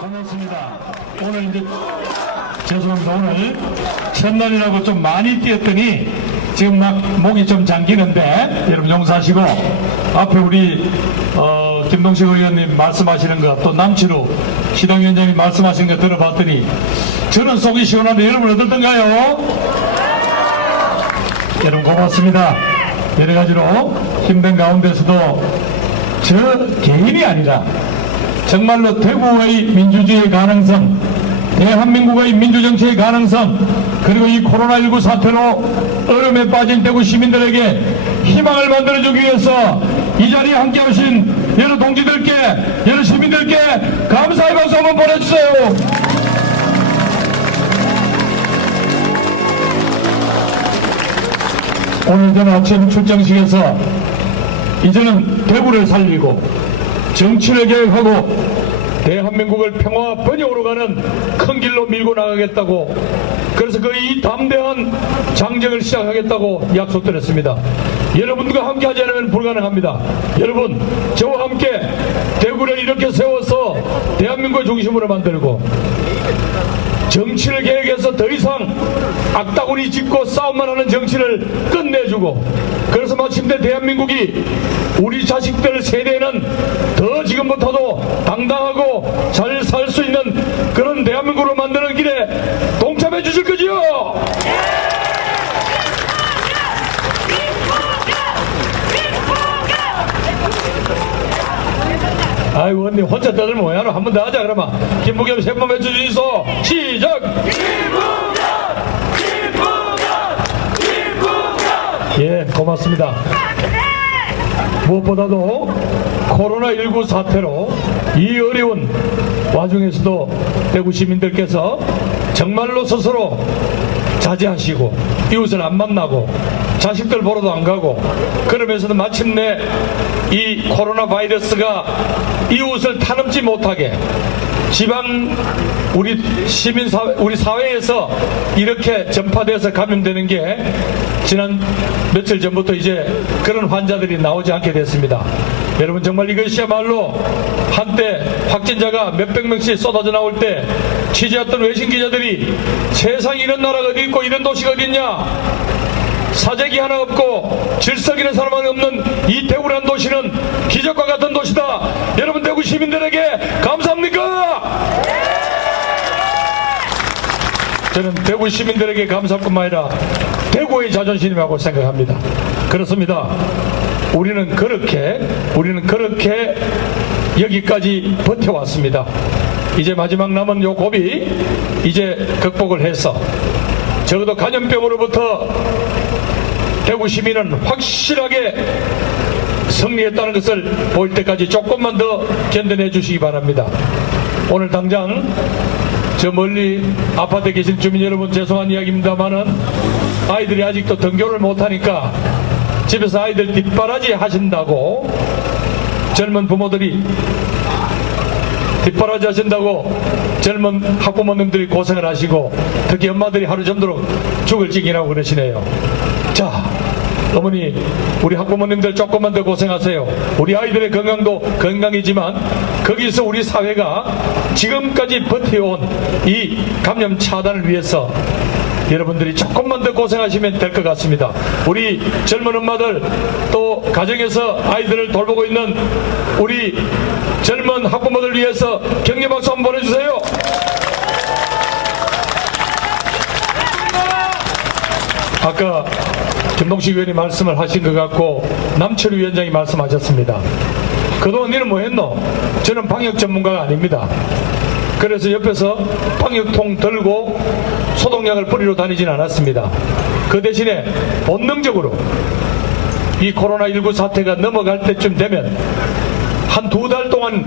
반갑습니다. 오늘 이제 죄송합니다. 오늘 첫날이라고 좀 많이 뛰었더니 지금 막 목이 좀 잠기는데 여러분 용서하시고 앞에 우리 김동식 의원님 말씀하시는 것 또 남치루 시당위원장님 말씀하시는 거 들어봤더니 저는 속이 시원한데 여러분 어떻던가요? 여러분 고맙습니다. 여러 가지로 힘든 가운데서도 저 개인이 아니라 정말로 대구의 민주주의의 가능성, 대한민국의 민주정치의 가능성, 그리고 이 코로나19 사태로 어려움에 빠진 대구 시민들에게 희망을 만들어주기 위해서 이 자리에 함께하신 여러 동지들께, 여러 시민들께 감사의 박수 한번 보내주세요. 오늘 저는 아침 출정식에서 이제는 대구를 살리고 정치를 개혁하고 대한민국을 평화와 번영으로 가는 큰 길로 밀고 나가겠다고, 그래서 그 이 담대한 장정을 시작하겠다고 약속드렸습니다. 여러분과 함께 하지 않으면 불가능합니다. 여러분, 저와 함께 대구를 이렇게 세워서 대한민국의 중심으로 만들고 정치를 개혁해서 더 이상 악다구리 짚고 싸움만 하는 정치를 끝내주고, 그래서 마침내 대한민국이 우리 자식들 세대는 더 지금부터도 당당하고 잘 살 수 있는 그런 대한민국으로 만드는 길에 동참해 주실 거지요? 아이고 언니 혼자 떠들면 뭐야노. 한 번 더 하자. 그러면 김부겸 세 번 외쳐주시소. 시작. 예, 고맙습니다. 무엇보다도 코로나19 사태로 이 어려운 와중에서도 대구 시민들께서 정말로 스스로 자제하시고 이웃을 안 만나고 자식들 보러도 안 가고, 그러면서도 마침내 이 코로나 바이러스가 이웃을 타넘지 못하게 지방 우리 시민사회, 우리 사회에서 이렇게 전파돼서 감염되는 게 지난 며칠 전부터 이제 그런 환자들이 나오지 않게 됐습니다. 여러분, 정말 이것이야말로 한때 확진자가 몇백 명씩 쏟아져 나올 때 취재했던 외신 기자들이 세상에 이런 나라가 어디 있고 이런 도시가 어디 있냐, 사재기 하나 없고 질서기는 사람 없는 이 대구라는 도시는 기적과 같은 도시다. 여러분, 대구 시민들에게 감사합니까? 저는 대구 시민들에게 감사할 뿐만 아니라 대구의 자존심이라고 생각합니다. 그렇습니다. 우리는 그렇게 여기까지 버텨왔습니다. 이제 마지막 남은 요 고비 이제 극복을 해서 적어도 감염병으로부터 대구 시민은 확실하게 승리했다는 것을 보일 때까지 조금만 더 견뎌내 주시기 바랍니다. 오늘 당장 저 멀리 아파트에 계신 주민 여러분, 죄송한 이야기입니다만은 아이들이 아직도 등교를 못하니까 집에서 아이들 뒷바라지 하신다고, 젊은 부모들이 뒷바라지 하신다고 젊은 학부모님들이 고생을 하시고, 특히 엄마들이 하루 종도록 죽을 지기라고 그러시네요. 자, 어머니, 우리 학부모님들 조금만 더 고생하세요. 우리 아이들의 건강도 건강이지만 거기서 우리 사회가 지금까지 버텨온 이 감염 차단을 위해서 여러분들이 조금만 더 고생하시면 될 것 같습니다. 우리 젊은 엄마들, 또 가정에서 아이들을 돌보고 있는 우리 젊은 학부모들 위해서 격려 박수 한번 보내주세요. 아까 김동식 의원이 말씀을 하신 것 같고 남철우 위원장이 말씀하셨습니다. 그동안 니는 뭐 했노? 저는 방역 전문가가 아닙니다. 그래서 옆에서 방역통 들고 소독약을 뿌리러 다니진 않았습니다. 그 대신에 본능적으로 이 코로나19 사태가 넘어갈 때쯤 되면 한 두 달 동안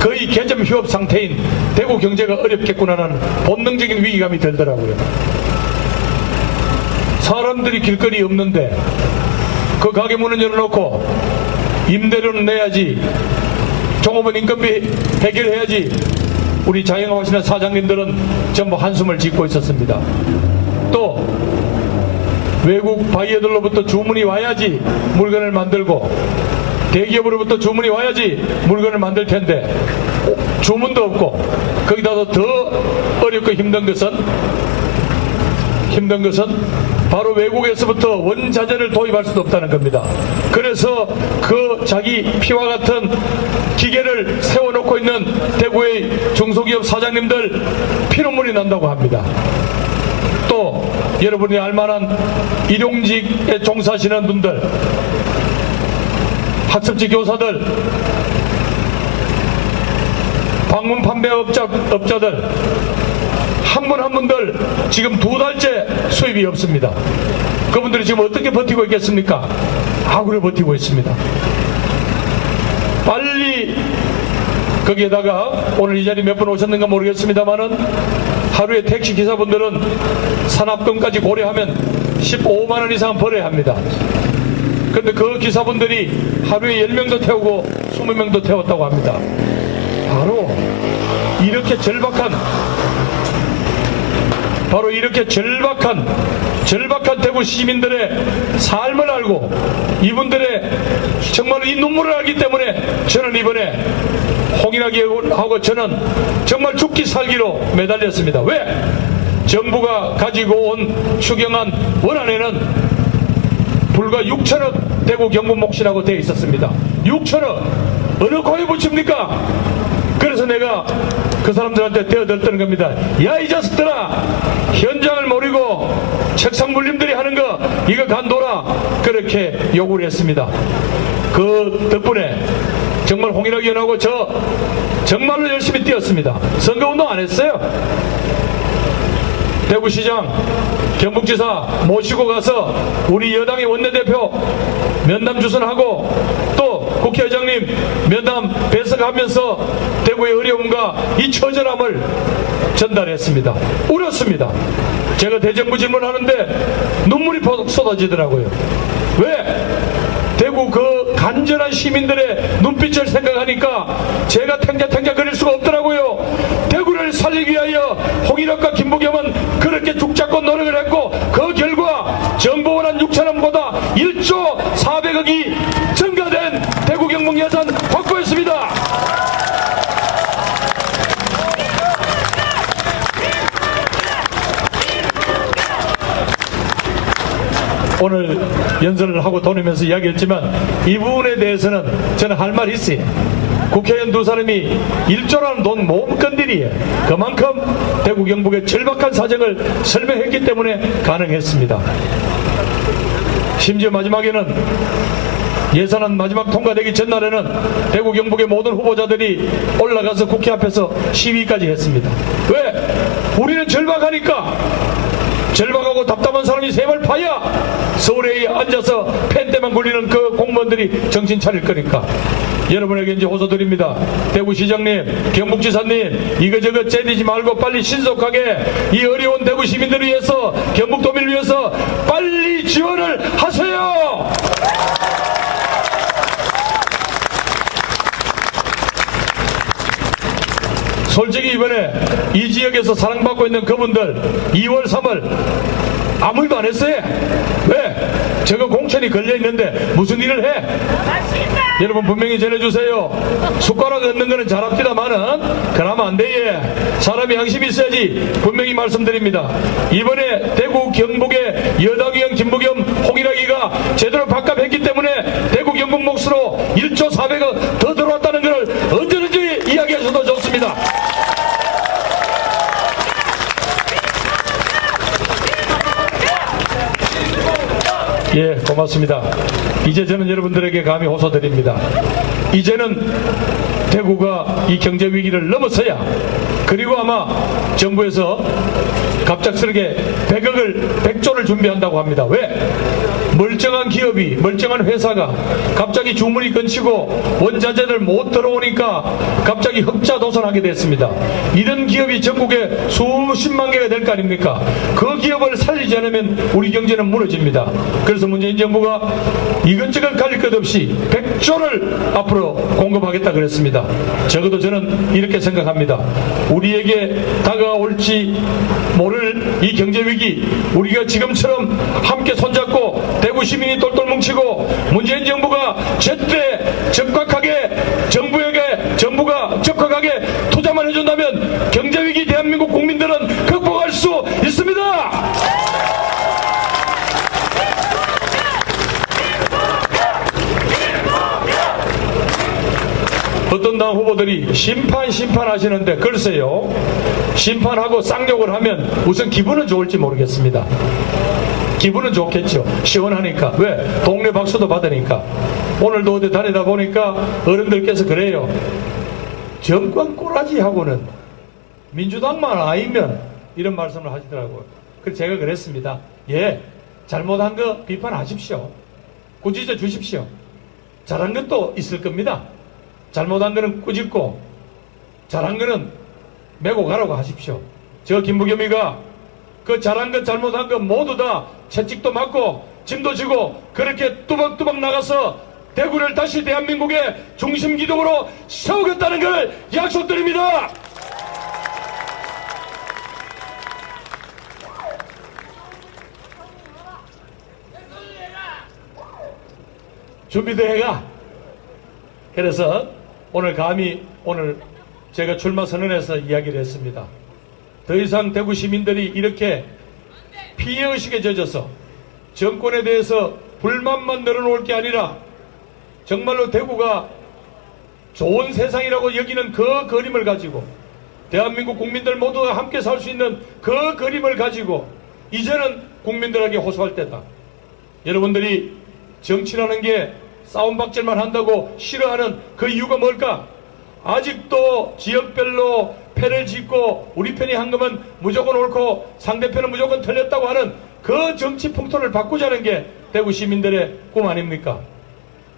거의 개점 휴업 상태인 대구 경제가 어렵겠구나라는 본능적인 위기감이 들더라고요. 사람들이 길거리 없는데 그 가게 문을 열어놓고 임대료는 내야지, 종업원 인건비 해결해야지, 우리 자영업하시는 사장님들은 전부 한숨을 짓고 있었습니다. 또 외국 바이어들로부터 주문이 와야지 물건을 만들고, 대기업으로부터 주문이 와야지 물건을 만들 텐데 주문도 없고 거기다가 더 어렵고 힘든 것은 바로 외국에서부터 원자재를 도입할 수도 없다는 겁니다. 그래서 그 자기 피와 같은 기계를 세워놓고 있는 대구의 중소기업 사장님들 피눈물이 난다고 합니다. 또 여러분이 알만한 일용직에 종사하시는 분들, 학습지 교사들, 방문 판매 업자들 한 분 한 분들 지금 2달째 수입이 없습니다. 그분들이 지금 어떻게 버티고 있겠습니까? 악으로 버티고 있습니다. 빨리 거기에다가 오늘 이 자리 몇 분 오셨는가 모르겠습니다만은 하루에 택시 기사분들은 산업금까지 고려하면 15만 원 이상 벌어야 합니다. 그런데 그 기사분들이 하루에 10명도 태우고 20명도 태웠다고 합니다. 바로 이렇게 절박한 대구 시민들의 삶을 알고 이분들의 정말 이 눈물을 알기 때문에 저는 이번에 홍인하기하고 저는 정말 죽기 살기로 매달렸습니다. 왜? 정부가 가지고 온 추경안 원안에는 불과 6천억 대구 경북 몫이라고 되어 있었습니다. 6천억 어느 코에 붙입니까? 그래서 내가 그 사람들한테 대어들었던 겁니다. 야, 이 자식들아, 현장을 모르고 책상 물림들이 하는 거 이거 간둬라, 그렇게 요구를 했습니다. 그 덕분에 정말 홍인하기 의원하고 저 정말로 열심히 뛰었습니다. 선거운동 안 했어요. 대구시장, 경북지사 모시고 가서 우리 여당의 원내대표 면담 주선하고 또 국회의장님 면담 배석하면서 대구의 어려움과 이 처절함을 전달했습니다. 울었습니다. 제가 대정부 질문하는데 눈물이 쏟아지더라고요. 왜? 대구 그 간절한 시민들의 눈빛을 생각하니까 제가 탱자탱자 거릴 수가 없더라고요. 대구를 살리기 위하여 홍인학과 김부겸은 그렇게 죽잡고 노력을 했고 그 결과 정부 원안 6천원보다 1조 400억이 증가된 대구 경북 예산 확보했습니다. 오늘 연설을 하고 돌리면서 이야기했지만 이 부분에 대해서는 저는 할 말이 있어요. 국회의원 두 사람이 1조라는 돈 못 건드리에 그만큼 대구 경북의 절박한 사정을 설명했기 때문에 가능했습니다. 심지어 마지막에는 예산안 마지막 통과되기 전날에는 대구 경북의 모든 후보자들이 올라가서 국회 앞에서 시위까지 했습니다. 왜? 우리는 절박하니까. 절박하고 답답한 사람이 세발 파야 서울에 앉아서 펜대만 굴리는 그 공무원들이 정신 차릴 거니까. 여러분에게 이제 호소드립니다. 대구시장님, 경북지사님, 이거저거 째리지 말고 빨리 신속하게 이 어려운 대구 시민들을 위해서, 경북도민을 위해서 빨리 지원을 하세요. 솔직히 이번에 이 지역에서 사랑받고 있는 그분들 2월 3월 아무 일도 안 했어요. 왜? 저거 공천이 걸려있는데 무슨 일을 해? 여러분 분명히 전해주세요. 숟가락 얻는 거는 잘합디다마는 그러면 안 돼. 사람이 양심이 있어야지. 분명히 말씀드립니다. 이번에 대구 경북의 여당의원 김부겸 홍인하기가 제대로 밥값했기 때문에 대구 경북 몫으로 1조 400억 더 들어왔다는 것을 언제든지 이야기하셔도 좋습니다. 예, 고맙습니다. 이제 저는 여러분들에게 감히 호소드립니다. 이제는 대구가 이 경제 위기를 넘어서야, 그리고 아마 정부에서 갑작스럽게 100조를 준비한다고 합니다. 왜? 멀쩡한 기업이, 멀쩡한 회사가 갑자기 주문이 끊기고 원자재들 못 들어오니까 갑자기 흑자도산하게 됐습니다. 이런 기업이 전국에 수십만 개가 될 거 아닙니까? 그 기업을 살리지 않으면 우리 경제는 무너집니다. 그래서 문재인 정부가 이것저것 가릴 것 없이 100조를 앞으로 공급하겠다 그랬습니다. 적어도 저는 이렇게 생각합니다. 우리에게 다가올지 모를 이 경제위기, 우리가 지금처럼 함께 손잡고 대구 시민이 똘똘 뭉치고 문재인 정부가 제때 적극하게 정부가 적극하게 이것만 해준다면 경제위기 대한민국 국민들은 극복할 수 있습니다. 어떤 당 후보들이 심판 하시는데 글쎄요, 심판하고 쌍욕을 하면 우선 기분은 좋을지 모르겠습니다. 기분은 좋겠죠. 시원하니까. 왜? 동네 박수도 받으니까. 오늘도 어디 다니다 보니까 어른들께서 그래요. 정권 꼬라지하고는 민주당만 아니면 이런 말씀을 하시더라고요. 그래서 제가 그랬습니다. 예, 잘못한 거 비판하십시오. 꾸짖어 주십시오. 잘한 것도 있을 겁니다. 잘못한 거는 꾸짖고 잘한 거는 메고 가라고 하십시오. 저 김부겸이가 그 잘한 것 잘못한 것 모두 다 채찍도 맞고 짐도 지고 그렇게 뚜벅뚜벅 나가서 대구를 다시 대한민국의 중심 기둥으로 세우겠다는 걸 약속드립니다. 준비도 해가. 그래서 오늘 감히 오늘 제가 출마 선언해서 이야기를 했습니다. 더 이상 대구 시민들이 이렇게 피해의식에 젖어서 정권에 대해서 불만만 늘어놓을 게 아니라 정말로 대구가 좋은 세상이라고 여기는 그 그림을 가지고 대한민국 국민들 모두가 함께 살 수 있는 그 그림을 가지고 이제는 국민들에게 호소할 때다. 여러분들이 정치라는 게 싸움박질만 한다고 싫어하는 그 이유가 뭘까? 아직도 지역별로 패를 짓고 우리 편이 한 거면 무조건 옳고 상대편은 무조건 틀렸다고 하는 그 정치 풍토를 바꾸자는 게 대구 시민들의 꿈 아닙니까?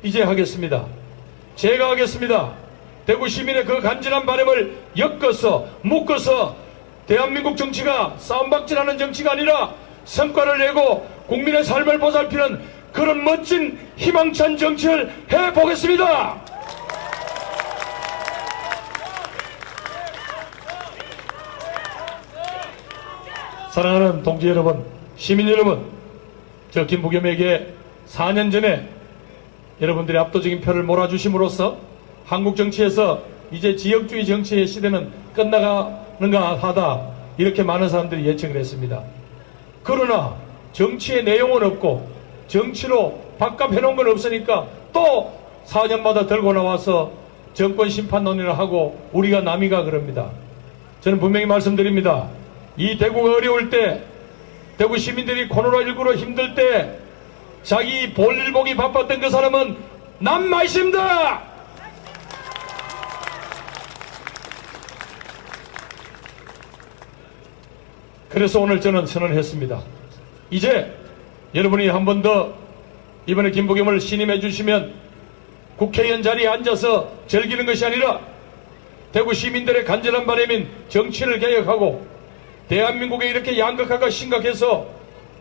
이제 하겠습니다. 제가 하겠습니다. 대구 시민의 그 간절한 바람을 엮어서 묶어서 대한민국 정치가 싸움박질하는 정치가 아니라 성과를 내고 국민의 삶을 보살피는 그런 멋진 희망찬 정치를 해보겠습니다. 사랑하는 동지 여러분, 시민 여러분, 저 김부겸에게 4년 전에 여러분들이 압도적인 표를 몰아주심으로써 한국 정치에서 이제 지역주의 정치의 시대는 끝나가는가 하다, 이렇게 많은 사람들이 예측을 했습니다. 그러나 정치의 내용은 없고 정치로 밥값 해놓은 건 없으니까 또 4년마다 들고 나와서 정권 심판 논의를 하고 우리가 남이가 그럽니다. 저는 분명히 말씀드립니다. 이 대구가 어려울 때, 대구 시민들이 코로나19로 힘들 때 자기 볼일 보기 바빴던 그 사람은 남마 있습니다. 그래서 오늘 저는 선언을 했습니다. 이제 여러분이 한 번 더 이번에 김부겸을 신임해 주시면 국회의원 자리에 앉아서 즐기는 것이 아니라 대구 시민들의 간절한 바람인 정치를 개혁하고 대한민국에 이렇게 양극화가 심각해서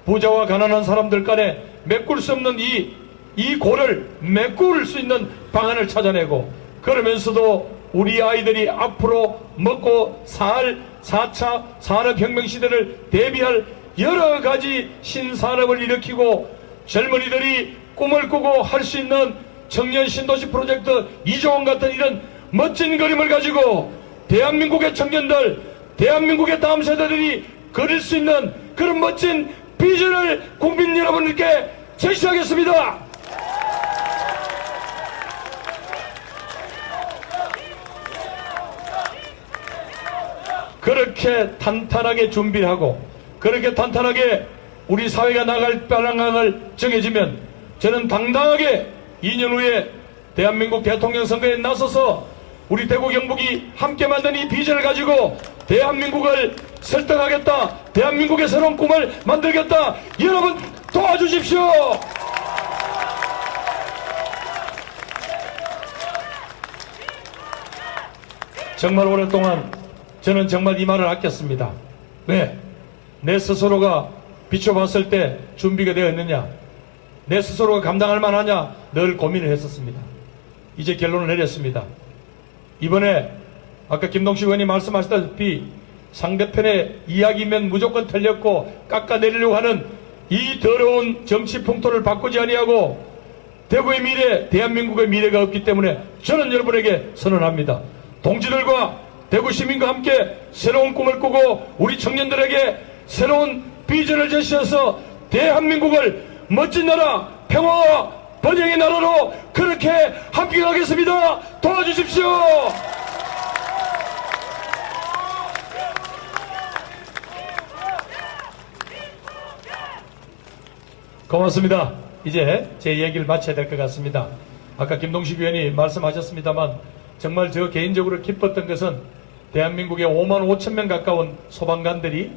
부자와 가난한 사람들 간에 메꿀 수 없는 이 골을 메꿀 수 있는 방안을 찾아내고, 그러면서도 우리 아이들이 앞으로 먹고 살 4차 산업혁명 시대를 대비할 여러 가지 신산업을 일으키고 젊은이들이 꿈을 꾸고 할 수 있는 청년 신도시 프로젝트 2조원 같은 이런 멋진 그림을 가지고 대한민국의 청년들, 대한민국의 다음 세대들이 그릴 수 있는 그런 멋진 비전을 국민 여러분들께 제시하겠습니다. 그렇게 탄탄하게 준비하고 그렇게 탄탄하게 우리 사회가 나갈 방향을 정해지면 저는 당당하게 2년 후에 대한민국 대통령 선거에 나서서 우리 대구 경북이 함께 만든 이 비전을 가지고 대한민국을 설득하겠다, 대한민국의 새로운 꿈을 만들겠다. 여러분 도와주십시오. 정말 오랫동안 저는 정말 이 말을 아꼈습니다. 왜? 내 스스로가 비춰봤을 때 준비가 되어 있느냐, 내 스스로가 감당할 만하냐 늘 고민을 했었습니다. 이제 결론을 내렸습니다. 이번에 아까 김동식 의원이 말씀하셨다시피 상대편의 이야기면 무조건 틀렸고 깎아내리려고 하는 이 더러운 정치 풍토를 바꾸지 아니하고 대구의 미래, 대한민국의 미래가 없기 때문에 저는 여러분에게 선언합니다. 동지들과 대구 시민과 함께 새로운 꿈을 꾸고 우리 청년들에게 새로운 비전을 제시해서 대한민국을 멋진 나라, 평화와 번영의 나라로 그렇게 함께 가겠습니다. 도와주십시오. 고맙습니다. 이제 제 얘기를 마쳐야 될 것 같습니다. 아까 김동식 의원이 말씀하셨습니다만 정말 저 개인적으로 기뻤던 것은 대한민국의 5만 5천 명 가까운 소방관들이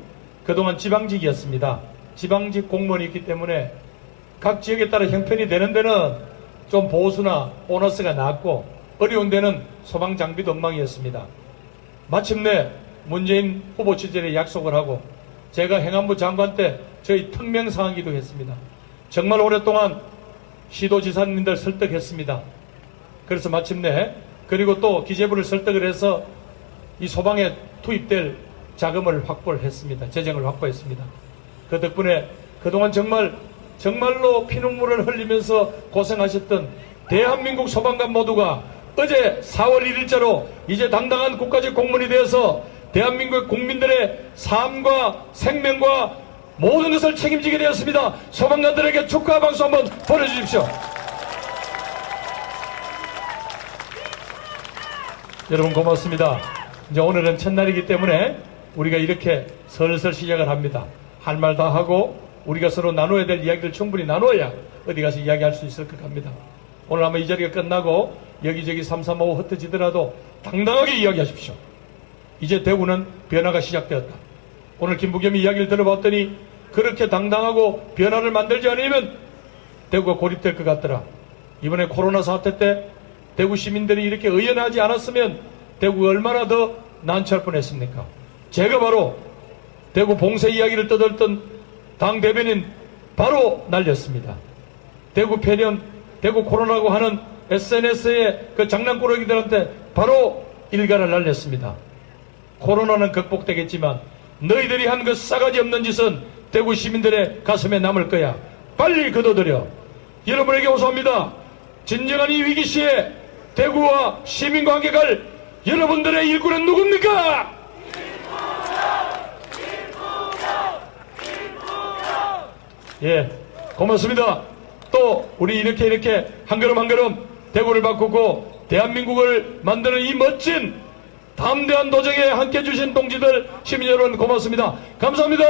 그동안 지방직이었습니다. 지방직 공무원이 있기 때문에 각 지역에 따라 형편이 되는 데는 좀 보수나 보너스가 낮고 어려운 데는 소방 장비도 엉망이었습니다. 마침내 문재인 후보 시절에 약속을 하고 제가 행안부 장관 때 저희 특명상황 기도했습니다. 정말 오랫동안 시도지사님들 설득했습니다. 그래서 마침내 그리고 또 기재부를 설득을 해서 이 소방에 투입될 자금을 확보를 했습니다. 재정을 확보했습니다. 그 덕분에 그동안 정말로 피눈물을 흘리면서 고생하셨던 대한민국 소방관 모두가 어제 4월 1일자로 이제 당당한 국가직 공무원이 되어서 대한민국 국민들의 삶과 생명과 모든 것을 책임지게 되었습니다. 소방관들에게 축하 박수 한번 보내주십시오. 여러분 고맙습니다. 이제 오늘은 첫날이기 때문에 우리가 이렇게 슬슬 시작을 합니다. 할 말 다 하고 우리가 서로 나눠야 될 이야기를 충분히 나눠야 어디 가서 이야기할 수 있을 것 같습니다. 오늘 아마 이 자리가 끝나고 여기저기 삼삼오오 흩어지더라도 당당하게 이야기하십시오. 이제 대구는 변화가 시작되었다. 오늘 김부겸이 이야기를 들어봤더니 그렇게 당당하고 변화를 만들지 않으면 대구가 고립될 것 같더라. 이번에 코로나 사태 때 대구 시민들이 이렇게 의연하지 않았으면 대구가 얼마나 더 난처할 뻔했습니까? 제가 바로 대구 봉쇄 이야기를 떠들던 당 대변인 바로 날렸습니다. 대구 폐렴, 대구 코로나라고 하는 SNS의 그 장난꾸러기들한테 바로 일가를 날렸습니다. 코로나는 극복되겠지만 너희들이 한 그 싸가지 없는 짓은 대구 시민들의 가슴에 남을 거야. 빨리 거둬들여. 여러분에게 호소합니다. 진정한 이 위기 시에 대구와 시민과 함께 갈 여러분들의 일꾼은 누굽니까? 예, 고맙습니다. 또 우리 이렇게 한 걸음 한 걸음 대구를 바꾸고 대한민국을 만드는 이 멋진 담대한 도정에 함께 해주신 동지들, 시민 여러분 고맙습니다. 감사합니다.